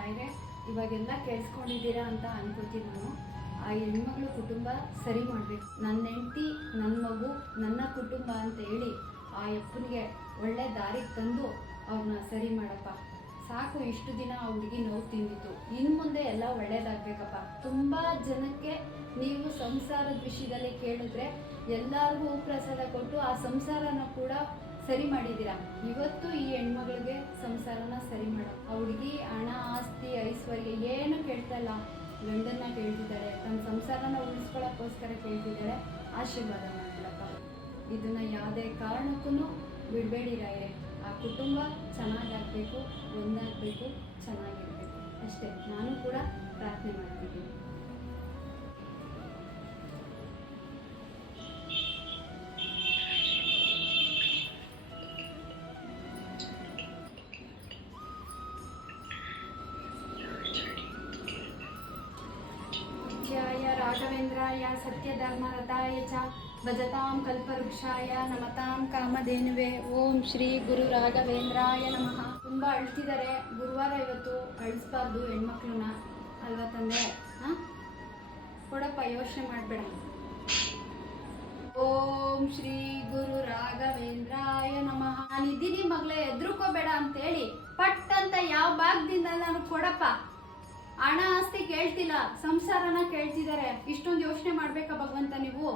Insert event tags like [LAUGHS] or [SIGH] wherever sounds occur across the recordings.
ರಾಯರೇ ಇವಾಗೆಲ್ಲ ಕೇಳಿಸ್ಕೊಂಡಿದ್ದೀರಾ ಅಂತ ಅನ್ಕೋತೀನಿ ನಾನು. ಆ ಹೆಣ್ಮಗಳು ಕುಟುಂಬ ಸರಿ ಮಾಡಬೇಕು. ನನ್ನ ಹೆಂಡತಿ ನನ್ನ ಮಗು, ನನ್ನ ಕುಟುಂಬ ಅಂತ ಹೇಳಿ ಆ ಯಪ್ಪನಿಗೆ ಒಳ್ಳೆ ದಾರಿಗೆ ತಂದು ಅವ್ರನ್ನ ಸರಿ ಮಾಡಪ್ಪ. ಸಾಕು, ಇಷ್ಟು ದಿನ ಆ ಹುಡುಗಿ ನೋವು ತಿಂದಿತ್ತು ಇನ್ನು ಮುಂದೆ ಎಲ್ಲ ಒಳ್ಳೇದಾಗಬೇಕಪ್ಪ. ತುಂಬ ಜನಕ್ಕೆ ನೀವು ಸಂಸಾರದ ವಿಷಯದಲ್ಲಿ ಕೇಳಿದ್ರೆ ಎಲ್ಲರಿಗೂ ಪ್ರಸಾದ ಕೊಟ್ಟು ಆ ಸಂಸಾರನ ಕೂಡ ಸರಿ ಮಾಡಿದ್ದೀರಾ? ಇವತ್ತು ಈ ಹೆಣ್ಮಗಳಿಗೆ ಸಂಸಾರನ ಸರಿ ಮಾಡೋ. ಹುಡುಗಿ, ಹಣ, ಆಸ್ತಿ, ಐಶ್ವರ್ಯ ಏನು ಕೇಳ್ತಾ ಇಲ್ಲ. ಗಂಡನ್ನ ಕೇಳ್ತಿದ್ದಾಳೆ ತನ್ನ ಸಂಸಾರನ ಉಳಿಸ್ಕೊಳ್ಳೋಕ್ಕೋಸ್ಕರ ಕೇಳ್ತಿದ್ದಾಳೆ ಆಶೀರ್ವಾದ ಮಾಡ್ಬಿಡಪ್ಪ ಇದನ್ನ ಯಾವುದೇ ಕಾರಣಕ್ಕೂ ಬಿಡಬೇಡಿ ರಾಯರೇ. ಆ ಕುಟುಂಬ ಚೆನ್ನಾಗಾಗಬೇಕು, ಒಂದಾಗಬೇಕು, ಚೆನ್ನಾಗಿರಬೇಕು. ಅಷ್ಟೇ. ನಾನು ಕೂಡ ಪ್ರಾರ್ಥನೆ ಮಾಡ್ತಿದ್ದೀನಿ. ರಾಘವೇಂದ್ರಾಯ ಸತ್ಯಧರ್ಮರತಾಯ ಚ ಭಜತಾಂ ಕಲ್ಪವೃಕ್ಷಾಯ, ನಮತಾಂ ಕಾಮಧೇನುವೆ. ಓಂ ಶ್ರೀ ಗುರು ರಾಘವೇಂದ್ರಾಯ ನಮಃ. ತುಂಬ ಅಳ್ತಿದ್ದಾರೆ ಗುರುವಾರ ಇವತ್ತು ಅಳಿಸ್ಬಾರ್ದು ಹೆಣ್ಮಕ್ಳನ್ನ ಅಲ್ವಾ ತಂದೆ ಹಾಂ ಕೊಡಪ್ಪ, ಯೋಚನೆ ಮಾಡಬೇಡ. ಓಂ ಶ್ರೀ ಗುರು ರಾಘವೇಂದ್ರಾಯ ನಮಃ. ನಾನಿದ್ದೀನಿ ಮಗಳೇ ಎದ್ರುಕೋಬೇಡ ಅಂತೇಳಿ ಪಟ್ ಅಂತ ಯಾವ ಭಾಗದಿಂದ ನಾನು ಕೊಡಪ್ಪ? ಹಣ ಆಸ್ತಿ ಕೇಳ್ತಿಲ್ಲ, ಸಂಸಾರನ ಕೇಳ್ತಿದ್ದಾರೆ ಇಷ್ಟೊಂದು ಯೋಚನೆ ಮಾಡ್ಬೇಕಾ ಭಗವಂತ ನೀವು?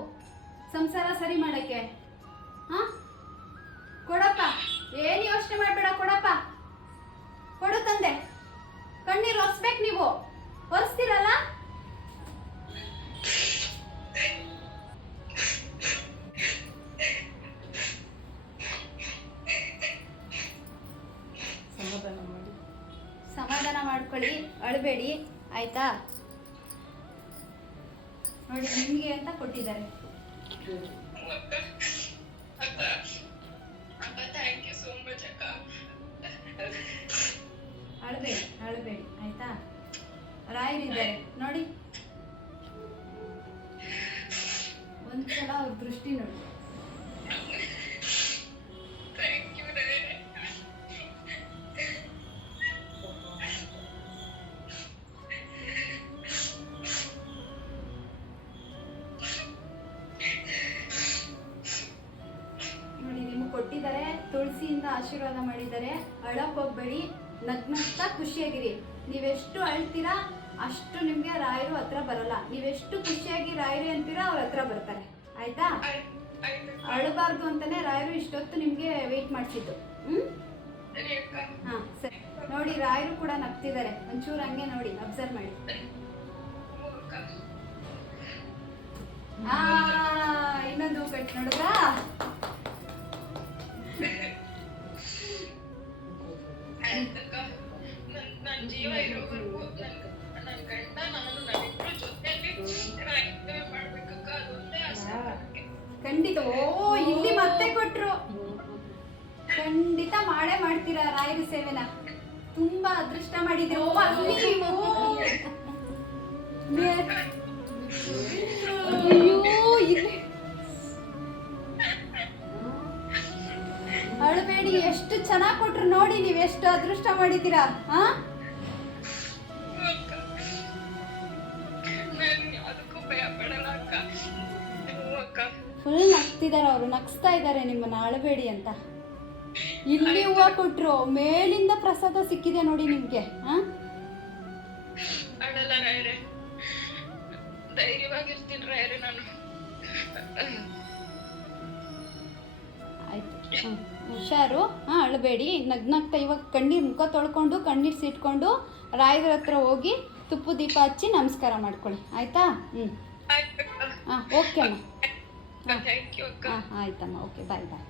ಸಂಸಾರ ಸರಿ ಮಾಡಕ್ಕೆ? ಹಾ? ಕೊಡಪ್ಪ, ಏನು ಯೋಚನೆ ಮಾಡಬೇಡ ಕೊಡಪ್ಪ? ಕೊಡು ತಂದೆ. ಕಣ್ಣೀರು ಒರೆಸ್ಬೇಕು ನೀವು. ಒರೆಸ್ತೀರಲ್ಲ? ಮಾಡ್ಕೊಳ್ಳಿ, ಅಳಬೇಡಿ, ಆಯ್ತಾ? ನೋಡಿ, ನಿಮಗೆ ಅಂತ ಕೊಟ್ಟಿದ್ದಾರೆ. ಅಳಬೇಡಿ ಅಳಬೇಡಿ, ಆಯ್ತಾ? ನೋಡಿ. ಒಂದ್ಸಲ ಅವ್ರ ದೃಷ್ಟಿ ನೋಡಿ. ಕೊಟ್ಟಿದ್ದಾರೆ, ತುಳಸಿಯಿಂದ ಆಶೀರ್ವಾದ ಮಾಡಿದ್ದಾರೆ. ಅಳಕ್ ಹೋಗ್ಬೇಡಿ ಖುಷಿಯಾಗಿರಿ. ನೀವೆಷ್ಟು ಅಳ್ತೀರಾ, ಅಷ್ಟು ನಿಮಗೆ ರಾಯರು ಹತ್ರ ಬರಲ್ಲ. ನೀವೆಷ್ಟು ಖುಷಿಯಾಗಿ ರಾಯರಿ ಅಂತೀರಾ ಅವ್ರ ಹತ್ರ ಬರ್ತಾರೆ. ಆಯ್ತಾ? ಅಳಬಾರ್ದು ಅಂತಾನೆ ರಾಯರು ಇಷ್ಟೊತ್ತು ನಿಮಗೆ ವೆಯ್ಟ್ ಮಾಡಿಸಿದ್ದು. ಹ್ಮ್? ಹಾ, ಸರಿ. ನೋಡಿ, ರಾಯರು ಕೂಡ ನಗ್ತಿದ್ದಾರೆ. ಒಂಚೂರು ಹಂಗೆ ನೋಡಿ ಅಬ್ಸರ್ವ್ ಮಾಡಿ. ಇನ್ನೊಂದು ಕಟ್ ನೋಡಿದ್ರಾ? ನನ್ ನನ್ ಜೀವ ಇರೋವರೆಗೂ ನನ್ ನನ್ ಗಂಡ ನಾನು ನಾವಿಬ್ರು ಜೊತೆಲಿ ಮಾಡ್ಬೇಕಕ್ಕ ಅದೊಂದೇ ಆಸೆ ನನಗೆ. ಖಂಡಿತ. ಓ ಇಲ್ಲಿ ಮತ್ತೆ ಕೊಟ್ರು. ಖಂಡಿತ ಮಾಡೇ ಮಾಡ್ತೀರಾ ರಾಯರ ಸೇವೆನ? ತುಂಬಾ ಅದೃಷ್ಟ ಮಾಡಿದ್ರಿ. ಓ ಅಲ್ಲಿ ನೀವು. ಮೇ- ಅಯ್ಯೋ ಇಲ್ಲಿ. ಅಳಬೇಡಿ ಎಷ್ಟು ಚೆನ್ನಾಗಿ ಕೊಟ್ರು ನೋಡಿ ನೀವು ಎಷ್ಟು ಅದೃಷ್ಟ ಮಾಡಿದ್ದೀರಾ ಹಾ ಫುಲ್ ನಗ್ತಿದ್ದಾರೆ ಅವರು ನಗ್ಸ್ತಾ ಇದ್ದಾರೆ ನಿಮ್ಮನ್ನ ಅಳಬೇಡಿ ಅಂತ. [LAUGHS] ಇಲ್ಲಿ ಹೂವು ಕೊಟ್ರು ಮೇಲಿಂದ ಪ್ರಸಾದ ಸಿಕ್ಕಿದೆ ನೋಡಿ ನಿಮ್ಗೆ ಆಯ್ತು. ಹುಷಾರು ಹಾ ಅಳಬೇಡಿ. ನಗ್ನಾಗ್ತಾ ಇವಾಗ ಕಣ್ಣೀರು ಮುಖ ತೊಳ್ಕೊಂಡು ಕಣ್ಣೀರ್ ಸಿಟ್ಕೊಂಡು ರಾಯರ ಹತ್ರ ಹೋಗಿ ತುಪ್ಪು ದೀಪ ಹಚ್ಚಿ ನಮಸ್ಕಾರ ಮಾಡ್ಕೊಳ್ಳಿ. ಆಯ್ತಾ? ಹ್ಮ್. ಹಾಂ ಓಕೆ ಅಮ್ಮ. ಥ್ಯಾಂಕ್ ಯು ಅಕ್ಕ. ಹಾಂ ಆಯ್ತಮ್ಮ. ಓಕೆ ಬಾಯ್ ಬಾಯ್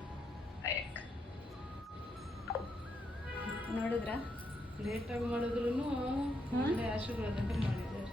ನೋಡಿದ್ರಾ? ಲೇಟಾಗಿ ಮಾಡಿದ್ರು ಒಳ್ಳೆ ಆಶೀರ್ವಾದ ಮಾಡಿ